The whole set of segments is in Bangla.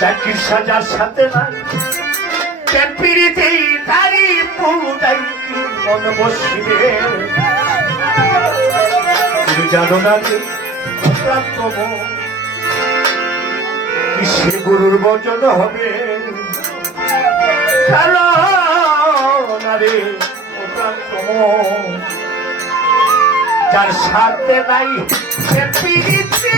চাকরির সাজার সাথে নাই পিড়িতেই তারি পুরাই মন বসিবে তুমি জানো না যে কিসে গুরুর বচন হবে যার সাথে নাই সে পিড়িতে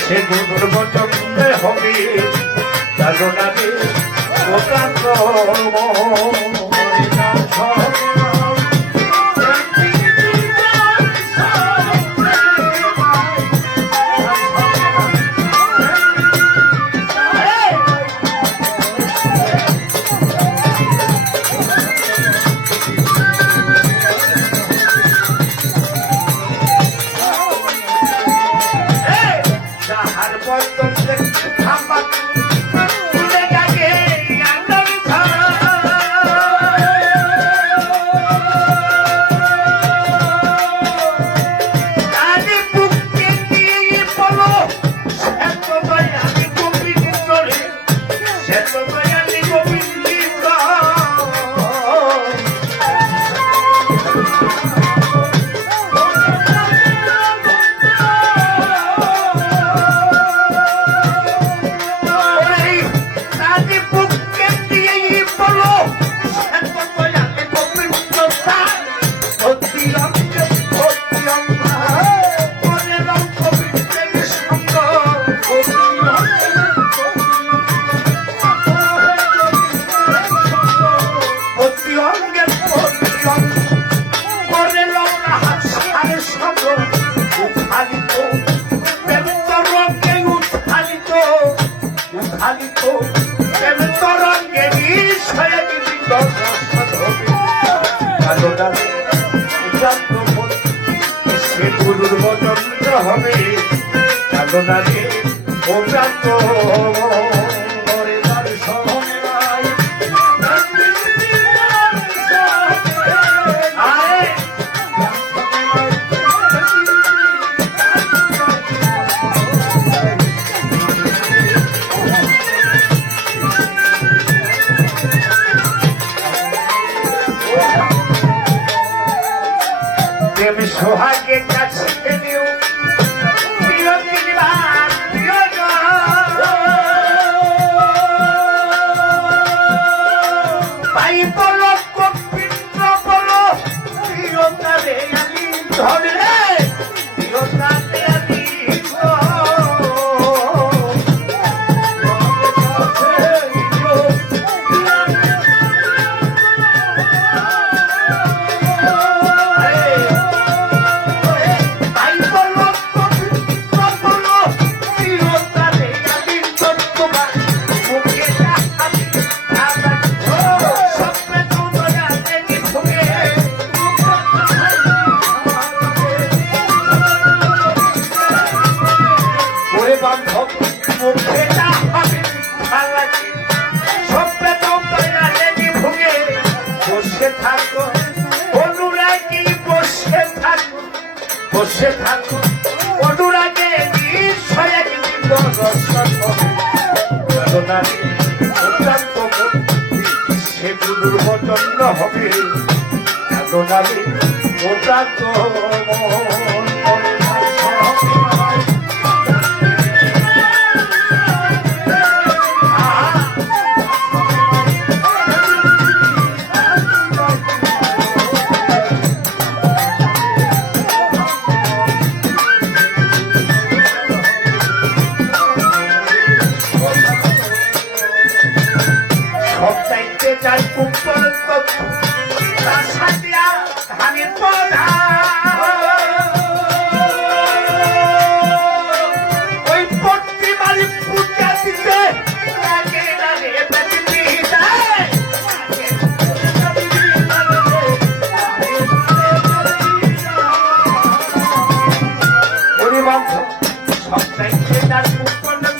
সে গুরুর বচন হবে জানো না রে ও প্রান্ত গুরুর বচন হবে জানো না রে ও প্রান্ত সোহাগে কাছে নিও প্রিয় দিলাম প্রিয় ভাই বলো কপিন্দ্র বলো প্রিয়তারে আমি ধরে প্রিয়তারে আমি বসে থাকো অনুরাগে সে গুরুর বচন হবে জানো না রে ও প্রান্ত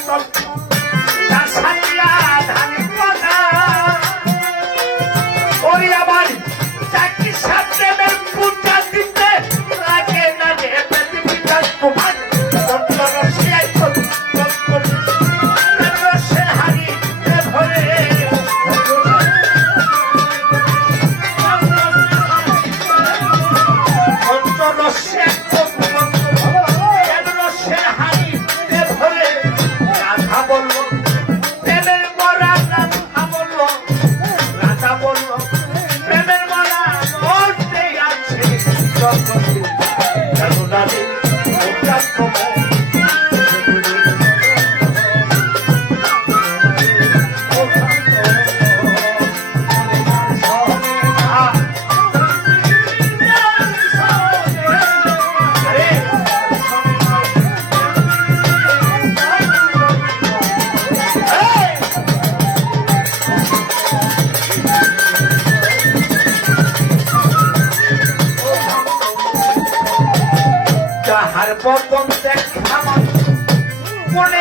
সব প্রথম দেখা আমার মনে